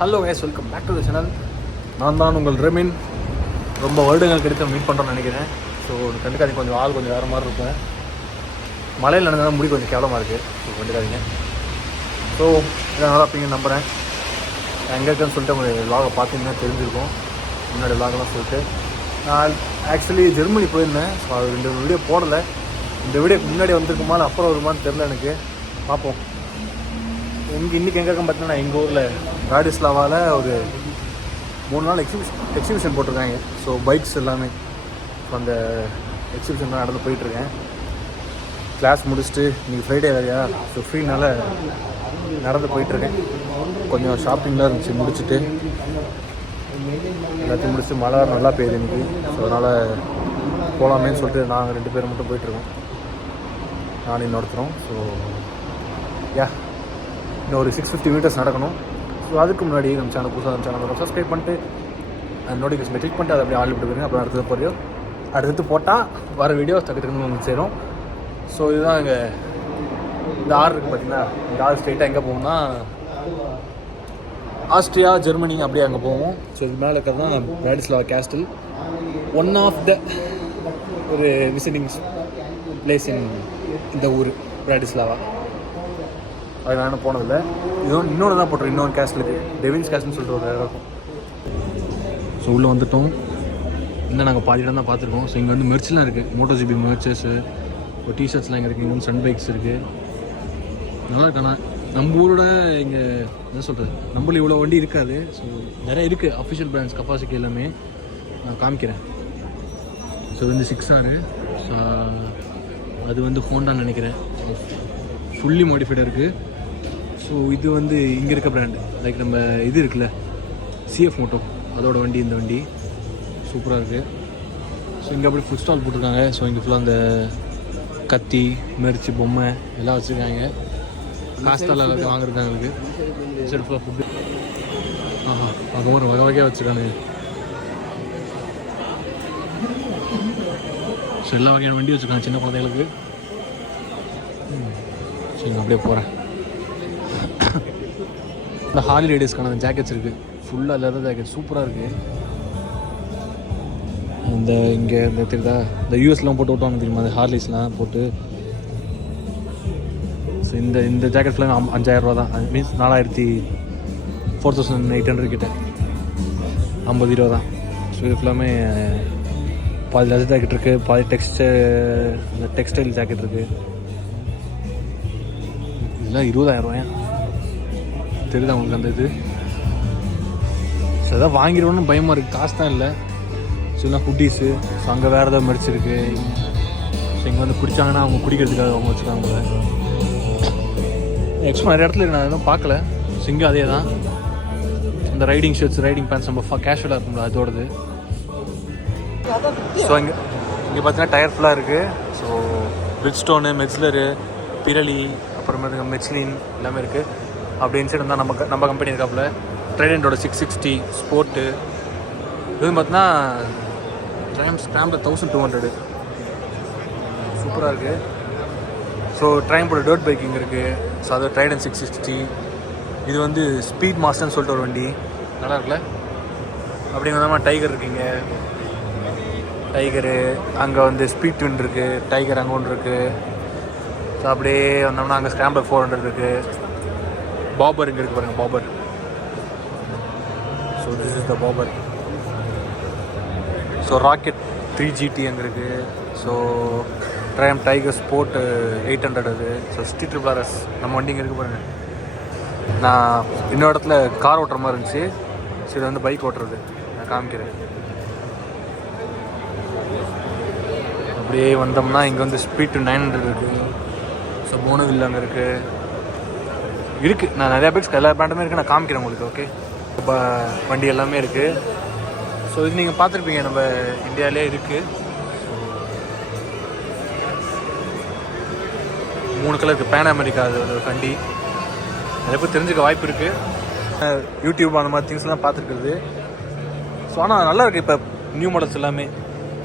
Hello guys, welcome back to the channel. நான் தான் உங்கள் ரெமின். ரொம்ப வருடங்கள் கிடைத்து மீட் பண்ணுறோன்னு நினைக்கிறேன். ஸோ கண்டுக்காதீங்க, கொஞ்சம் ஆள் கொஞ்சம் வேறு மாதிரி இருக்கும். மழையில் நடந்தால் முடி கொஞ்சம் கேவலமாக இருக்குது. ஸோ கண்டுக்காதீங்க. ஸோ இதை நல்லா இருப்பீங்கன்னு நம்புகிறேன். எங்கே இருக்குன்னு சொல்லிட்டு உங்கள் விலாகை பார்த்தீங்கன்னா தெரிஞ்சிருக்கும். முன்னாடி விலாகெல்லாம் சொல்லிட்டு நான் ஆக்சுவலி ஜெர்மனி போயிருந்தேன். ஸோ அது 2 வீடியோ போடலை. இந்த வீடியோக்கு முன்னாடி வந்திருக்குமா அப்புறம் வருமானு தெரில எனக்கு. பார்ப்போம். இன்றைக்கி எங்கே இருக்கேன் பார்த்தீங்கன்னா, எங்கள் ஊரில் பிராடிஸ்லாவாவில் ஒரு 3 நாள் எக்ஸிபிஷன் போட்டிருக்காங்க. ஸோ பைக்ஸ் எல்லாமே. ஸோ அந்த எக்ஸிபிஷன் தான் நடந்து போயிட்டுருக்கேன். கிளாஸ் முடிச்சுட்டு இன்றைக்கி ஃப்ரைடே வேறையா, ஸோ ஃப்ரீனால நடந்து போயிட்டுருக்கேன். கொஞ்சம் ஷாப்பிங்லாம் இருந்துச்சு, முடிச்சுட்டு எல்லாத்தையும் முடிச்சுட்டு மழை நல்லா பெய்யுது இன்றைக்கி. ஸோ அதனால் போகலாமேன்னு சொல்லிட்டு நாங்கள் 2 பேர் மட்டும் போயிட்டுருக்கோம், நான் இன்னொருத்தரும். ஸோ இன்னும் ஒரு 650 மீட்டர்ஸ் நடக்கணும். ஸோ அதுக்கு முன்னாடி நம்ம சேனல் புதுசாக சேனல் சப்ஸ்கிரைப் பண்ணிட்டு அந்த நோட்டிஃபிகேஷனை கிளிக் பண்ணிட்டு அதை அப்படியே ஆள் விட்டு போயிருங்க. அப்புறம் அடுத்தது போட்டால் வர வீடியோ டக்குன்னு உங்களுக்கு சேரும். ஸோ இதுதான் இங்கே இந்த ஆறு இருக்குது பார்த்தீங்கன்னா. இந்த ஆறு ஸ்ட்ரெயிட்டாக எங்கே போகும்னா ஆஸ்ட்ரியா, ஜெர்மனி அப்படியே அங்கே போவோம். ஸோ இது மேலே இருக்கிறது தான் Bratislava castle. One of the ஒரு விசிட்டிங் பிளேஸ் இந்த ஊர் பிராடிஸ்லாவா. அது நான் போனதில்லை. இதுவும் இன்னொன்று தான் போட்டுருக்கேன். இன்னொரு கேஸ்டில் இருக்குது, டெவின்ஸ் கேஸ்ட்னு சொல்லிட்டு ஒரு இடம் இருக்கும். ஸோ உள்ளே வந்துவிட்டோம். இன்னும் நாங்கள் பாதி இடம் தான் பார்த்துருக்கோம். ஸோ இங்கே வந்து மெர்ச்லாம் இருக்குது, மோட்டோஜிபி மெர்ச்சஸ்ஸு, ஒரு டிஷர்ட்ஸ்லாம் இங்கே இருக்குது. இங்கே வந்து சன் பைக்ஸ் இருக்குது. நல்லா இருக்கா. நம்ம ஊரோட இங்கே என்ன சொல்கிறது, நம்மளும் இவ்வளோ வண்டி இருக்காது. ஸோ நிறைய இருக்குது அஃபிஷியல் பிராண்ட்ஸ், கப்பாசிட்டி எல்லாமே நான் காமிக்கிறேன். ஸோ வந்து 6R. ஸோ அது வந்து ஹோண்டான்னு நினைக்கிறேன். ஃபுல்லி மாடிஃபைடாக இருக்குது. ஸோ இது வந்து இங்கே இருக்க பிராண்டு, லைக் நம்ம இது இருக்குல்ல சிஎஃப் மோட்டோ, அதோட வண்டி இந்த வண்டி சூப்பராக இருக்குது. ஸோ இங்கே அப்படி ஃபுட் ஸ்டால் போட்டிருக்காங்க. ஸோ இங்கே ஃபுல்லாக அந்த கத்தி, மெர்ச்சி, பொம்மை எல்லாம் வச்சுருக்காங்க. காஸ்டால் எல்லாத்தையும் வாங்குறதுங்களுக்கு. சரி ஃபுல்லாக ஃபுட்டு அது ஒரு வகை வகையாக வச்சுருக்காங்க. ஸோ எல்லா வகையான வண்டி வச்சுருக்காங்க சின்ன குழந்தைங்களுக்கு. ஸோ இங்கே அப்படியே போகிறேன். இந்த ஹார்லி ரைடர்ஸ்க்கான ஜாக்கெட்ஸ் இருக்குது. ஃபுல்லாக லெதர் ஜாக்கெட் சூப்பராக இருக்குது. இந்த இங்கே இந்த தெரியுதா, இந்த யூஎஸ்லாம் போட்டு விட்டுவாங்க தெரியுமா, அந்த ஹார்லிஸ்லாம் போட்டு. ஸோ இந்த ஜாக்கெட் ஃபுல்லாக 5000 ரூபா தான். மீன்ஸ் 4800 கிட்ட, 50 ரூபா தான். ஸோ இது ஃபுல்லாமே பாதி லெதர் ஜாக்கெட் இருக்குது, பாதி டெக்ஸ்டைல் ஜாக்கெட் இருக்குது. இதெல்லாம் 20000 ரூபாயா தெரியுதா உங்களுக்கு அந்த இது. ஸோ எதாவது வாங்கிடுவோன்னு பயமாக இருக்குது, காசு தான் இல்லை. ஸோ இதெல்லாம் ஹுட்டீஸு. ஸோ அங்கே வேறு ஏதாவது மெர்ச் இருக்குது. ஸோ இங்கே வந்து குடித்தாங்கன்னா அவங்க குடிக்கிறதுக்காக அவங்க வச்சுருக்காங்க போல. எக்ஸ்ட்ரா நிறைய இடத்துல நான் எதுவும் பார்க்கல. ஸோ இங்கே அதே தான். இந்த ரைடிங் ஷர்ட்ஸ், ரைடிங் பேண்ட்ஸ் நம்ம கேஷுவலாக இருக்கும்ல அதோடது. ஸோ இங்கே பார்த்தீங்கன்னா டயர் ஃபுல்லாக இருக்குது. ஸோ பிரிட்ஜ்ஸ்டோனு, மெட்ஸ்லரு, பிரலி, அப்புறமேட்டுக்கு மெச்லின் எல்லாமே இருக்குது. அப்படி இன்சைட் இருந்தால் நம்ம கம்பெனி இருக்காப்புல. ட்ரைடண்டோட 660 ஸ்போர்ட்டு. இது பார்த்தீங்கன்னா ஸ்கிராம்பில் 1200 சூப்பராக இருக்குது. ஸோ ட்ரைம்போட டர்ட் பைக்கிங் இருக்குது. ஸோ அது ட்ரைடன் 660. இது வந்து ஸ்பீட் மாஸ்டர்னு சொல்லிட்டு ஒரு வண்டி நல்லா இருக்குல்ல. அப்படிங்கிற டைகர் இருக்குங்க, டைகரு. அங்கே வந்து ஸ்பீட் ட்வின் இருக்குது, டைகர் அங்கே ஒன்று இருக்குது. ஸோ அப்படியே வந்தோம்னா அங்கே ஸ்கிராம்பில் 400 இருக்குது. பாபர் இங்கே இருக்குது பாருங்கள், Bobber. So this is the Bobber. So Rocket 3GT அங்கே இருக்குது. ஸோ ட்ரைம் டைகர் ஸ்போர்ட் 800 அது. ஸோ ST-RRS நம்ம வண்டி இங்கே இருக்குது பாருங்கள். நான் இன்னொரு இடத்துல கார் ஓட்டுற மாதிரி இருந்துச்சு. ஸோ இது வந்து பைக் ஓட்டுறது நான் காமிக்கிறேன். அப்படியே வந்தோம்னா இங்கே வந்து ஸ்பீட் 900 இருக்குது. ஸோ போனவில் அங்கே இருக்குது. நான் நிறையா பேர் எல்லா பிராண்டுமே இருக்குது, நான் காமிக்கிறேன் உங்களுக்கு. ஓகே, இப்போ வண்டி எல்லாமே இருக்குது. ஸோ இது நீங்கள் பார்த்துருப்பீங்க, நம்ம இந்தியாவிலே இருக்குது. 3 கலர் இருக்குது. பேன் அமெரிக்கா அது ஒரு வண்டி. நிறைய பேர் தெரிஞ்சுக்க வாய்ப்பு இருக்குது. யூடியூப் அந்த மாதிரி திங்ஸ்லாம் பார்த்துருக்குறது. ஸோ ஆனால் நல்லா இருக்குது. இப்போ நியூ மாடல்ஸ் எல்லாமே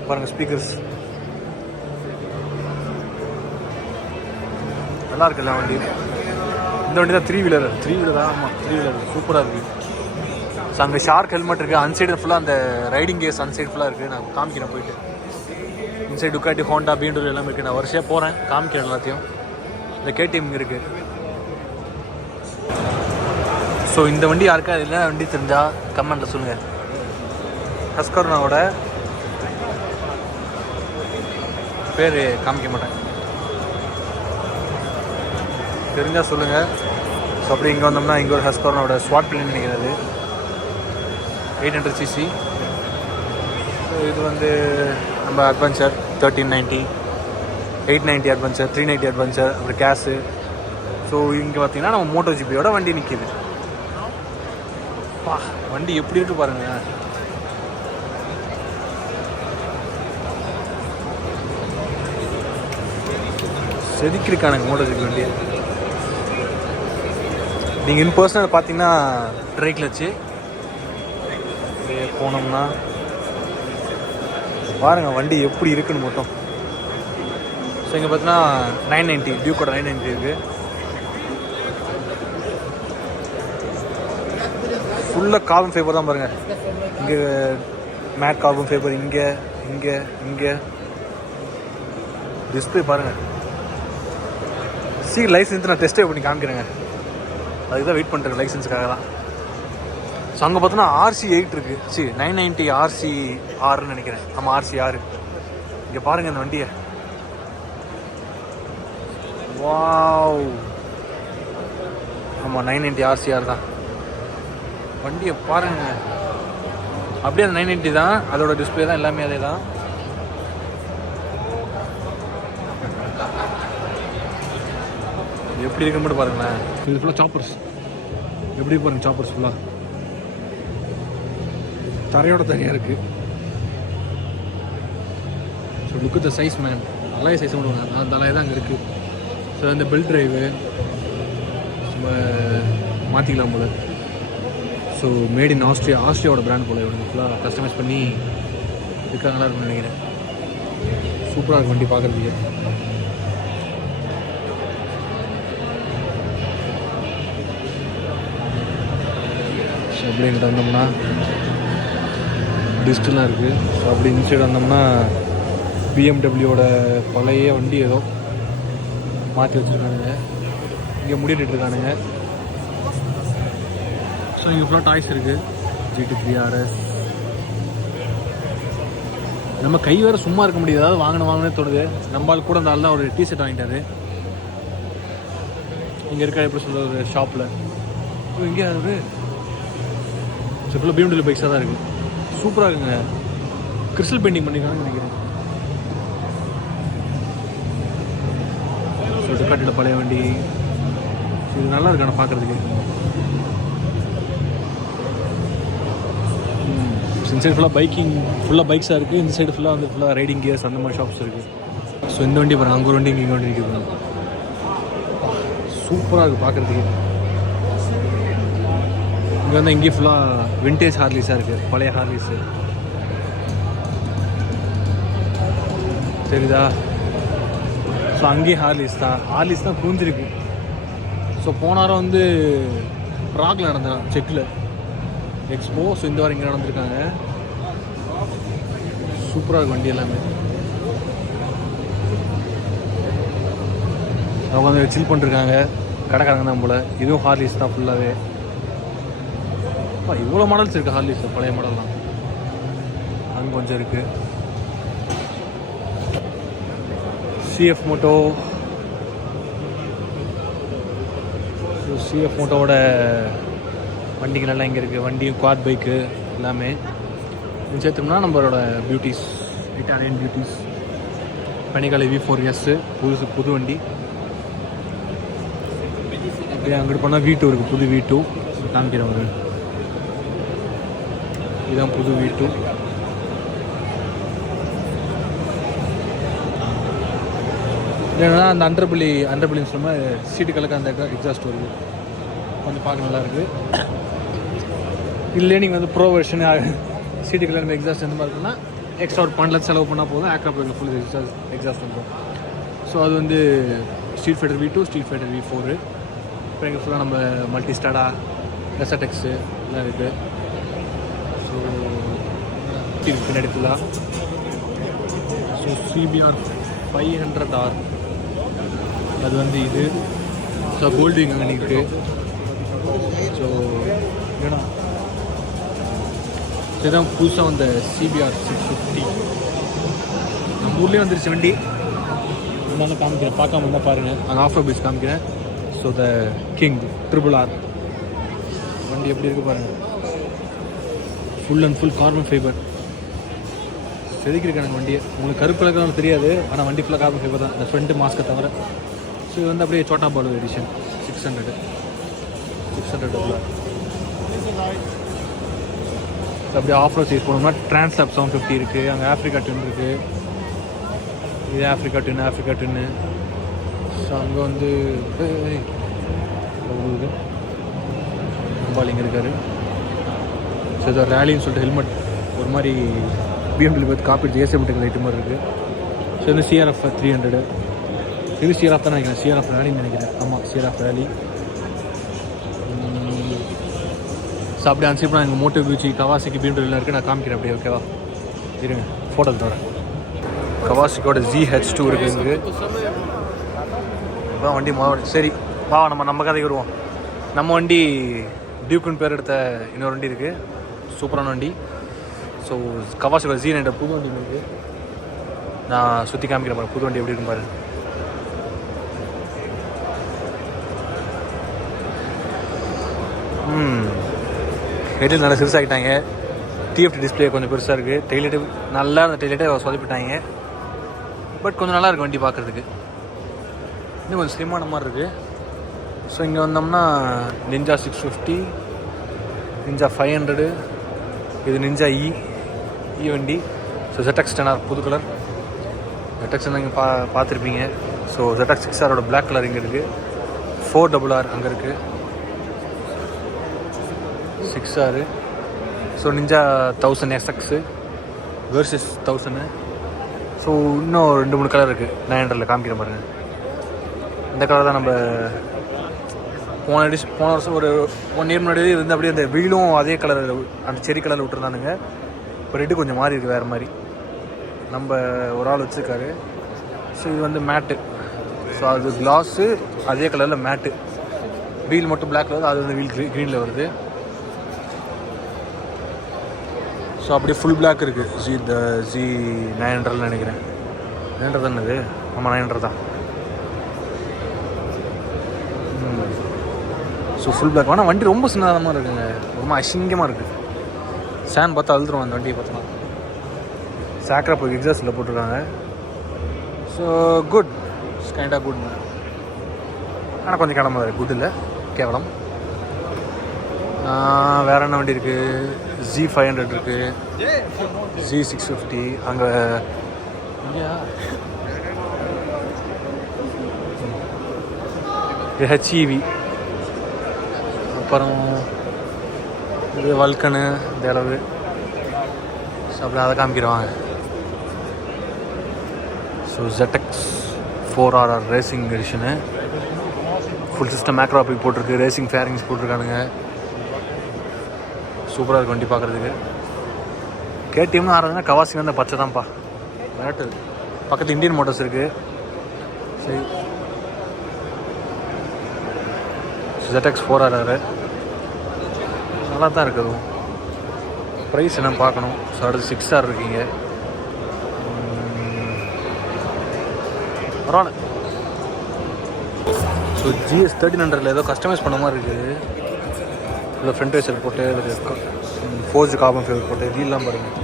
பாருங்கள். ஸ்பீக்கர்ஸ் நல்லா இருக்குல்ல வண்டி. இந்த வண்டி தான் 3 வீலர். ஆமாம், 3 வீலர் சூப்பராக இருக்குது. ஸோ அங்கே ஷார்க் ஹெல்மெட் இருக்குது. அன்சைடு ஃபுல்லாக அந்த ரைடிங் கேஸ் அன்சைடு ஃபுல்லாக இருக்குது. நான் காமிக்கிறேன் போயிட்டு. இன்சைடு டுக்காட்டி, ஹோண்டா, BMW எல்லாமே இருக்குது. நான் வருஷம் போகிறேன், காமிக்கிறேன் எல்லாத்தையும். இந்த KTM இருக்குது. ஸோ இந்த வண்டி யாருக்கா இல்லை வண்டி தெரிஞ்சால் கமெண்ட்டில் சொல்லுங்கள். ஹஸ்கர்னாவோட பேர் காமிக்க மாட்டேன், தெரிஞ்சால் சொல்லுங்கள். ஸோ அப்படி இங்கே வந்தோம்னா இங்கே ஒரு ஹஸ்கர்னாவோட ஸ்வாட் பிளேன் நினைக்கிறது 800cc. ஸோ இது வந்து நம்ம அட்வென்ச்சர் 1390, 890 அட்வென்ச்சர், 390 அட்வென்ச்சர், அப்புறம் கேஸு. ஸோ இங்கே பார்த்தீங்கன்னா நம்ம MotoGPயோட வண்டி நிற்கிது. வண்டி எப்படி இருக்கு பாருங்க. செதுக்கிருக்கானுங்க MotoGP வண்டியை. நீங்கள் இன் பர்சனல் பார்த்தீங்கன்னா ட்ரைக்கில் வச்சு போனோம்னா பாருங்கள் வண்டி எப்படி இருக்குன்னு மட்டும். ஸோ இங்கே பார்த்தீங்கன்னா 990 டியூக்கோட 990 இருக்குது. ஃபுல்லாக கார்பன் ஃபைபர் தான் பாருங்கள். இங்கே மேட் கார்பன் ஃபைபர், இங்கே இங்கே இங்கே டிஸ்பிளே பாருங்கள். லைசன்ஸ் நான் டெஸ்ட்டே பண்ணி காமிக்கிறேங்க. அதுக்கு தான் வெயிட் பண்ணுறேன், லைசன்ஸுக்காக தான். ஸோ அங்கே பார்த்தோன்னா RC8 இருக்குது. 990 RC6ன்னு நினைக்கிறேன். ஆமாம், RC6. இங்கே பாருங்கள் இந்த வண்டியை. வாவ், ஆமாம் 990 RC6 தான். வண்டியை பாருங்க, அப்படியே அந்த 990 தான். அதோட டிஸ்பிளே தான், எல்லாமே அதே தான். எப்படி இருக்குன்னு மட்டும் பாருங்களேன். இது ஃபுல்லாக சாப்பர்ஸ். எப்படி பாருங்க சாப்பர்ஸ் ஃபுல்லாக தரையோட தனியாக இருக்குது. So look the size man. அலைய சைஸ் பண்ணுவாங்க, அந்த அலைய தான் அங்கே இருக்குது. ஸோ அந்த பெல்ட் ட்ரைவு நம்ம மாற்றிக்கலாம் போல. ஸோ மேட் இன் ஆஸ்ட்ரியாவோட பிராண்ட் போல. இவனுக்கு ஃபுல்லாக கஸ்டமைஸ் பண்ணி இருக்காங்களா இருக்குன்னு நினைக்கிறேன். சூப்பராக இருக்கும் வண்டி பார்க்குறதுக்கு. ஸோ அப்படியே எங்கிட்ட வந்தோம்னா டிஸ்டெலாம் இருக்குது. ஸோ அப்படி இந்த சைடு வந்தோம்னா BMWவோட பழைய வண்டி ஏதோ மாற்றி வச்சுருக்கானுங்க. இங்கே முடிட்டு இருக்கானுங்க. ஸோ இங்கே ஃபுல்லாக டாய்ஸ் இருக்குது. GT3 RS. நம்ம கை வேறு சும்மா இருக்க முடியாது, ஏதாவது வாங்கினே தோணுது. நம்மளால் கூட அந்த ஆள் தான் ஒரு டிஷர்ட் வாங்கிட்டாரு. இங்கே இருக்க எப்படி சொல்கிற ஒரு ஷாப்பில். இங்கே ஒரு ஸோ ஃபுல்லாக BMW பைக்ஸாக தான் இருக்குது. சூப்பராக இருக்குங்க. கிறிஸ்டல் பெயிண்டிங் பண்ணியிருக்காங்கன்னு நினைக்கிறேன். ஸோ டுக்காட்டியோட பழைய வண்டி. இது நல்லா இருக்கு ஆனால் பார்க்குறதுக்கு. இந்த சைடு ஃபுல்லாக பைக்ஸாக இருக்குது. இந்த சைடு ஃபுல்லாக வந்து ஃபுல்லாக ரைடிங் கியர்ஸ் அந்த மாதிரி ஷாப்ஸ் இருக்குது. ஸோ இந்த வண்டி பாருங்கள், அங்கே ஒரு வண்டி இங்கே வண்டி இருக்குது. சூப்பராக இருக்குது பார்க்குறதுக்கு. இங்கே வந்து இங்கேயும் ஃபுல்லாக விண்டேஜ் ஹார்லிஸாக இருக்குது, பழைய ஹார்லிஸு. சரிதா? ஸோ அங்கேயும் ஹார்லிஸ் தான் பூந்திருக்கு. ஸோ போனாரம் வந்து ப்ராகில் நடந்தான் செக்கில் எக்ஸ்போ. ஸோ இந்த வாரம் இங்கே நடந்திருக்காங்க. சூப்பராக இருக்கும் வண்டி எல்லாமே. அவங்க வந்து சில் பண்ணிருக்காங்க, கடைக்காரங்க தான் போல். இதுவும் ஹார்லிஸ் தான் ஃபுல்லாகவே. இவ்வளோ மாடல்ஸ் இருக்குது ஹார்லிஸ், பழைய மாடல்லாம் அங்கே கொஞ்சம் இருக்குது. CF Moto. CF மோட்டோவோட வண்டிகள் எல்லாம் இங்கே இருக்குது. வண்டியும் குவாட் பைக்கு எல்லாமே சேர்த்தோம்னா நம்மளோட பியூட்டிஸ், இட்டாலியன் பியூட்டிஸ். பனிக்கால V4S புது வண்டி. அப்படியே அங்கிட்டு போனால் V2 இருக்குது, புது V2 காமிக்கிறவங்க. இதுதான் புது V2. இல்லைன்னா அந்த அண்டர்பிள்ளின்னு சொன்னால் சீட்டு கலக்க அந்த எக்ஸாஸ்ட் வருது, கொஞ்சம் பார்க்க நல்லாயிருக்கு. இல்லை நீங்கள் வந்து ப்ரோ வெர்ஷன் சீட்டு கலர் எக்ஸாஸ்ட் எந்த மாதிரி இருக்குன்னா எக்ஸ்ட்ரா ஒரு 12 லட்சம் செலவு பண்ணால் போதும். ஆக்ரா பைக்கில் ஃபுல் எக்ஸாஸ்ட் வந்துடும். ஸோ அது வந்து street fighter V2, street fighter V4. இப்போ எங்கள் ஃபுல்லாக நம்ம மல்டி ஸ்டாடா, SRX எல்லாம் இருக்குது. ஸோ பின்னாடி ஃபுல்லாக. ஸோ CBR 500R அது வந்து இது. ஸோ கோல்டு விங் அங்கே நிற்கு. ஸோ ஏன்னா இதுதான் புதுசாக வந்த CBR 650. நம்ம ஊர்லேயே வந்துருச்சு வண்டி. இருந்தாலும் காமிக்கிறேன், பார்க்காம இருந்தால் பாருங்கள். அங்கே ஆஃப் பீஸ் காமிக்கிறேன். ஸோ த கிங் RRR வண்டி எப்படி இருக்குது பாருங்கள். Full and full carbon fibre செதுக்கிருக்காங்க வண்டியை. உங்களுக்கு கருப்பு கலர் தெரியாது, ஆனால் வண்டி ஃபுல்லாக கார்பன் ஃபைபர் தான், இந்த ஃப்ரண்ட்டு மாஸ்க்கை தவிர. ஸோ இது வந்து அப்படியே சோட்டா பாலு எடிஷன் 600 அப்படியே ஆஃப் ரோட் சைஸ் போனோம்னா ட்ரான்ஸ்லாப் 750 இருக்குது. அங்கே ஆஃப்ரிக்கா ட்வின் இருக்குது. இது ஆஃப்ரிக்கா ட்வின்னு. ஸோ அங்கே வந்து அம்பாலிங்க இருக்கார். ஸோ இதை ரேலின்னு சொல்லிட்டு ஹெல்மெட் ஒரு மாதிரி BMW பார்த்து காப்பி JSM லைட்டு மாதிரி இருக்குது. ஸோ வந்து CRF 300. இது CRF தான் நினைக்கிறேன், CRF ரேலின்னு நினைக்கிறேன். ஆமாம், CRF ரேலி. ஸோ அப்படியே அனுப்பிச்சு எங்கள் மோட்டோ பியூச்சி கவாசிக்கு BMW இருக்குது. நான் காமிக்கிறேன் அப்படியே, ஓகேவா? இருங்க, ஃபோட்டோ தரேன். கவாசிக்கோட ZH2 இருக்குது இங்கே. இப்போ வண்டி சரி வா, நம்ம கதைக்கு வருவோம். நம்ம வண்டி டியூக்குன்னு பேர் எடுத்த இன்னொரு வண்டி இருக்குது, சூப்பரான வண்டி. ஸோ கவாசிக்கோட Z9 புது வண்டி இருக்குது. நான் சுற்றி காமிக்கிறேன் பாருங்க, புது வண்டி எப்படி இருக்குன்னு பாருங்க. ஹெட்டில் நல்லா சிறுசாகிட்டாங்க. TFT டிஸ்பிளே கொஞ்சம் பெருசாக இருக்குது. டெய்லெட்டு நல்லா அந்த டெய்லெட்டை சொதப்பிட்டாங்க. பட் கொஞ்சம் நல்லா இருக்குது வண்டி பார்க்குறதுக்கு. இன்னும் கொஞ்சம் ஸ்லிம்மான மாதிரி இருக்குது. ஸோ இங்கே வந்தோம்னா நிஞ்சா 650, நிஞ்சா 500, இது நிஞ்சா இ வண்டி. ஸோ ZX 10R புது கலர். ZX நீங்கள் பார்த்துருப்பீங்க. ஸோ ZX 6Rோட பிளாக் கலர் இங்கே இருக்குது. 4RR அங்கே இருக்குது. 6R. So ninja 1000 SX versus 1000. So இன்னும் 2-3 கலர் இருக்குது. 900 காமிக்கிற பாருங்கள். இந்த கலர் தான் நம்ம போன வருஷம் ஒரு 1 இயர் முன்னாடி இருந்து அப்படியே அந்த வீலும் அதே கலர், அந்த செரி கலரில் விட்டுருந்தானுங்க. இப்போ ரெட்டு கொஞ்சம் மாறி இருக்குது, வேறு மாதிரி. நம்ம ஒரு ஆள் வச்சுருக்காரு. ஸோ இது வந்து மேட்டு. ஸோ அது கிளாஸு அதே கலரில் மேட்டு. வீல் மட்டும் பிளாக் கலர், அது வந்து வீல் க்ரீனில் வருது. ஸோ அப்படியே ஃபுல் பிளாக் இருக்குது. Z900 நினைக்கிறேன். 900 தானே இது? ஆமாம், 900 தான். So full black. ஆனால் வண்டி ரொம்ப சின்னதாக இருக்குங்க, ரொம்ப அசிங்கமாக இருக்குது. சேன் பார்த்தா அழுதுருவோம் அந்த வண்டியை பார்த்தோன்னா. சாக்ரா போய் எக்ஸாஸ்டில் போட்டிருக்காங்க. So good, kind of good. ஆனால் கொஞ்சம் கிளம்ப குட் இல்லை, கேவலம். வேறு என்ன வண்டி இருக்குது? Z500 இருக்குது, Z650. அங்கே HEV. அப்புறம் இது வல்கனு இந்த அளவு. ஸோ அப்படி அதை காமிக்கிறவாங்க. So ZX 4RR racing edition. Full system மேக்ரோபிக் போட்டிருக்கு, ரேசிங் ஃபேரிங்ஸ் போட்டிருக்கானுங்க. சூப்பராக இருக்குது வண்டி பார்க்குறதுக்கு. KTMனு ஆடுறதுன்னா கவாசி வந்து பச்சை தான்ப்பா, விளையாட்டு. பக்கத்து இந்தியன் மோட்டர்ஸ் இருக்குது. சரி, ZX 4RR நல்லா தான் இருக்குது. ப்ரைஸ் என்ன பார்க்கணும். ஸோ அடுத்து 6R இருக்கீங்க, பரவாயில்ல. ஸோ GS 1300 ஏதோ கஸ்டமைஸ் பண்ண மாதிரி இருக்குது. இல்லை ஃப்ரண்ட் வைசர் போட்டு, ஃபோர்ஜ் கார்பன் ஃபைபர் போட்டு, வீல்லாம் பாருங்கள்.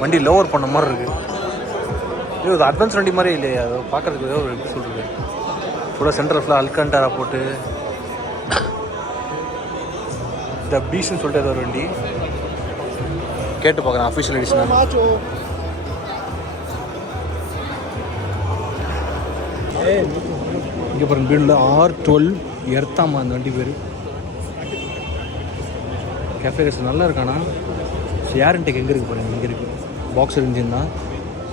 வண்டி லோவர் பண்ண மாதிரி இருக்குது. இது அட்வான்ஸ் வண்டி மாதிரி இல்லையா? அது பார்க்குறதுக்கு ஏதோ ஒரு எப்படி சொல்கிறது, ஃபுல்லாக சென்டர் ஃபுல்லாக அல்கண்டாரா போட்டு த பீஷ்னு சொல்லிட்டு ஏதோ ஒரு வண்டி கேட்டு பார்க்குறேன். Official edition. இங்கே பாருங்க, வீடில் R12 எர்த்தாமா அந்த வண்டி பேர். கேஃபே ரேஸ் நல்லா இருக்கானா? ஏர் இன்டேக் எங்கே இருக்குது பாருங்கள், இங்கே இருக்குது. பாக்ஸர் இன்ஜின் தான்.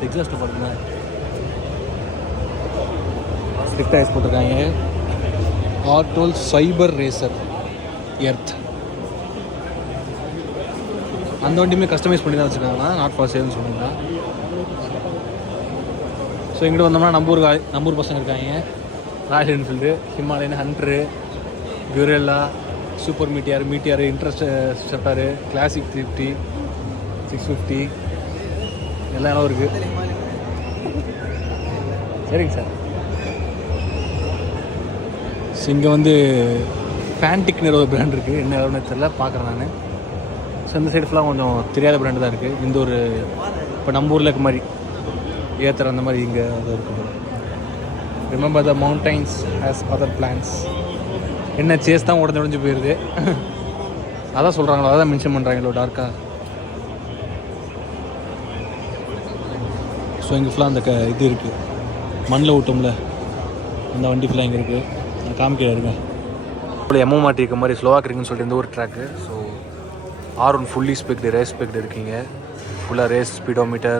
எக்ஸாஸ்ட்டை பாருங்க, ஸ்லிப் டயர்ஸ் போட்டிருக்காங்க. R12 சைபர் ரேசர் எர்த். அந்த வண்டியுமே கஸ்டமைஸ் பண்ணி தான் வச்சுருக்காங்க, நாட் ஃபார் சேல்னு சொன்னீங்கன்னா. ஸோ இங்கிட்ட வந்தோம்னா நம்பூர் பசங்க இருக்காங்க. Royal Enfield, Himalayan, Hunter, Guerrilla, Super Meteor, Interceptor, Classic 350, 650 எல்லா இடம் இருக்குது. சரிங்க சார். ஸோ இங்கே வந்து ஃபேன்டிக்னு ஒரு பிராண்ட் இருக்குது, என்ன எவ்வளோன்னு தெரியல, பார்க்குறேன் நான். ஸோ இந்த சைடு ஃபுல்லாக கொஞ்சம் தெரியாத பிராண்டு தான் இருக்குது. இந்த ஒரு இப்போ நம்ம ஊரில் இருக்க மாதிரி ஏத்தர் அந்த மாதிரி இங்கே அது இருக்குது. Remember the mountains has other plans. என்ன சேஸ் தான் உடஞ்சு போயிடுது. அதான் சொல்கிறாங்களோ, அதான் மென்ஷன் பண்ணுறாங்களோ டார்க்காக. ஸோ இங்கே ஃபுல்லாக அந்த இது இருக்குது, மண்ணில் விட்டோம்ல அந்த வண்டி ஃபுல்லாக இங்கே இருக்குது. நான் காமிக்கிறேன் இருங்க. இப்போ எம்எம்ஆர்டி இருக்க மாதிரி ஸ்லோவாக இருக்குன்னு சொல்லிட்டு இந்த ஒரு track. So R1 fully specced, race specced இருக்கீங்க. ஃபுல்லாக ரேஸ் ஸ்பீடோமீட்டர்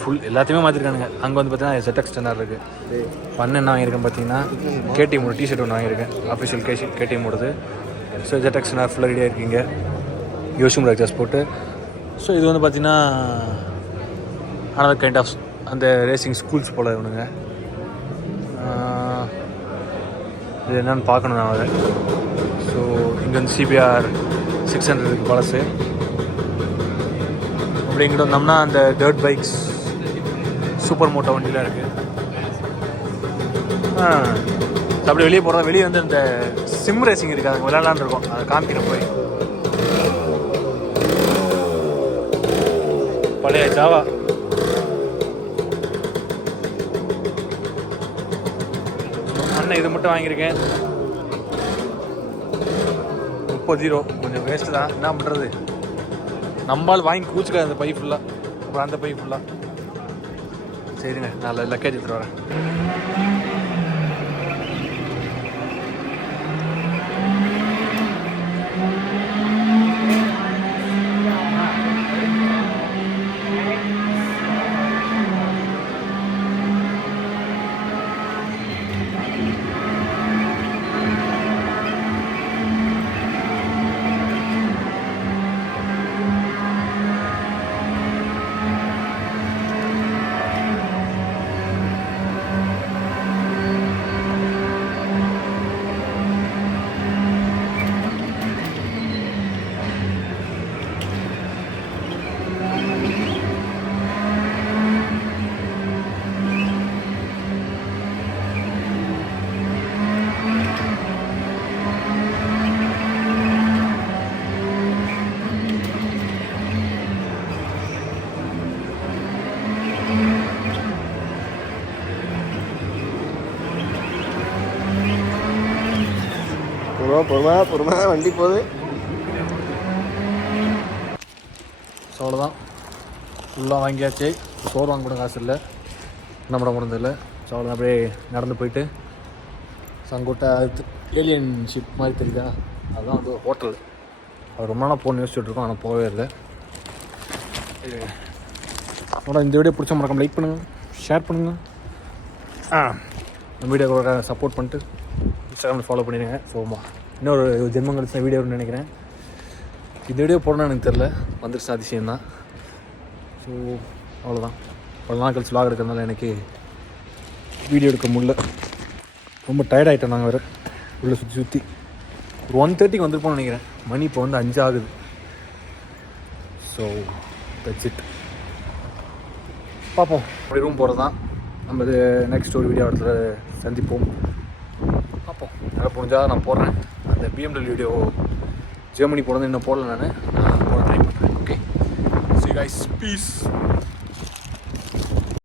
ஃபுல் எல்லாத்தையுமே மாற்றிருக்கானுங்க. அங்கே வந்து பார்த்தீங்கன்னா ZX டென்னர் இருக்குது. பண்ண என்ன வாங்கியிருக்கேன் பார்த்தீங்கன்னா KTM டிஷர்ட் ஒன்று வாங்கியிருக்கேன், அஃபிஷியல் KTM ஓடுது. ஸோ ZX டென்னர் ஃபுல்லாக ரெடியாக இருக்கீங்க, யோசிமுரா எக்ஸாஸ்ட் போட்டு. ஸோ இது வந்து பார்த்தீங்கன்னா அனதர் கைண்ட் ஆஃப் அந்த ரேசிங் ஸ்கூல்ஸ் போல் இவனுங்க. இது என்னென்னு பார்க்கணும் நான் அதை. ஸோ இங்கே வந்து CBR 600 இருக்குது பழசு. அப்படி இங்கிட்ட வந்தோம்னா அந்த டர்ட் பைக்ஸ், சூப்பர் மோட்டோ வண்டிலாம் இருக்குது. அப்படி வெளியே போகிறதா, வெளியே வந்து அந்த சிம் ரேசிங் இருக்குது, அதுக்கு விளையாடலான்னு இருக்கோம். அதை காமிக்கிறேன் போய். பழைய ஜாவா அண்ணன் இது மட்டும் வாங்கியிருக்கேன், 30 கொஞ்சம் வேஸ்ட்டு தான், என்ன பண்ணுறது. நம்மளால் வாங்கி கூச்சிக்காது அந்த பை ஃபுல்லாக, அப்புறம் அந்த பை ஃபுல்லாக. சரிங்க, நான் லக்கேஜ் எடுத்துகிட்டு வரேன். பொறுமா வண்டி போகுது. ஸோ அவ்வளோதான், ஃபுல்லாக வாங்கியாச்சு. சோறு வாங்க கூட காசு இல்லை, என்ன பண்ண முடியல. ஸோ அவ்வளோதான், அப்படியே நடந்து போயிட்டு சங்கோட்டை ஏலியன் ஷிப் மாதிரி தெரியுதா, அதுதான் வந்து ஒரு ஹோட்டல். அது ரொம்ப நாளாக போகணும்னு யோசிச்சுட்ருக்கோம், ஆனால் போகவே இல்லை. அவ்வளோ, இந்த வீடியோ பிடிச்ச மறக்காம லைக் பண்ணுங்கள், ஷேர் பண்ணுங்கள், இந்த வீடியோவோட சப்போர்ட் பண்ணிட்டு இன்ஸ்டாகிராமில் ஃபாலோ பண்ணிடுங்க. ஸோ இன்னொரு ஜென்மம் கழிச்சு நான் வீடியோன்னு நினைக்கிறேன். இந்த வீடியோ போடணும்னு எனக்கு தெரில, வந்துருச்சு அதிசயம்தான். ஸோ அவ்வளோதான், பல நாள் கழிச்சு vlog எடுக்கிறதுனால எனக்கு வீடியோ எடுக்க முடியல, ரொம்ப டயர்டாகிட்டேன். நாங்கள் வேறு உள்ளே சுற்றி ஒரு 1:30க்கு வந்திருப்போம்னு நினைக்கிறேன். மணி இப்போ வந்து 5 ஆகுது. ஸோ தட்ஸ் இட், பார்ப்போம். அப்படி ரூம் போகிறது தான். நம்ம இது நெக்ஸ்ட் ஒரு வீடியோ இடத்துல சந்திப்போம், பார்ப்போம். நல்லா புரிஞ்சால் நான் போடுறேன். அந்த BMW வீடியோ ஜெர்மனி போனது இன்னும் போடல, நான் போட ட்ரை பண்ணுறேன். Okay, see you guys, peace.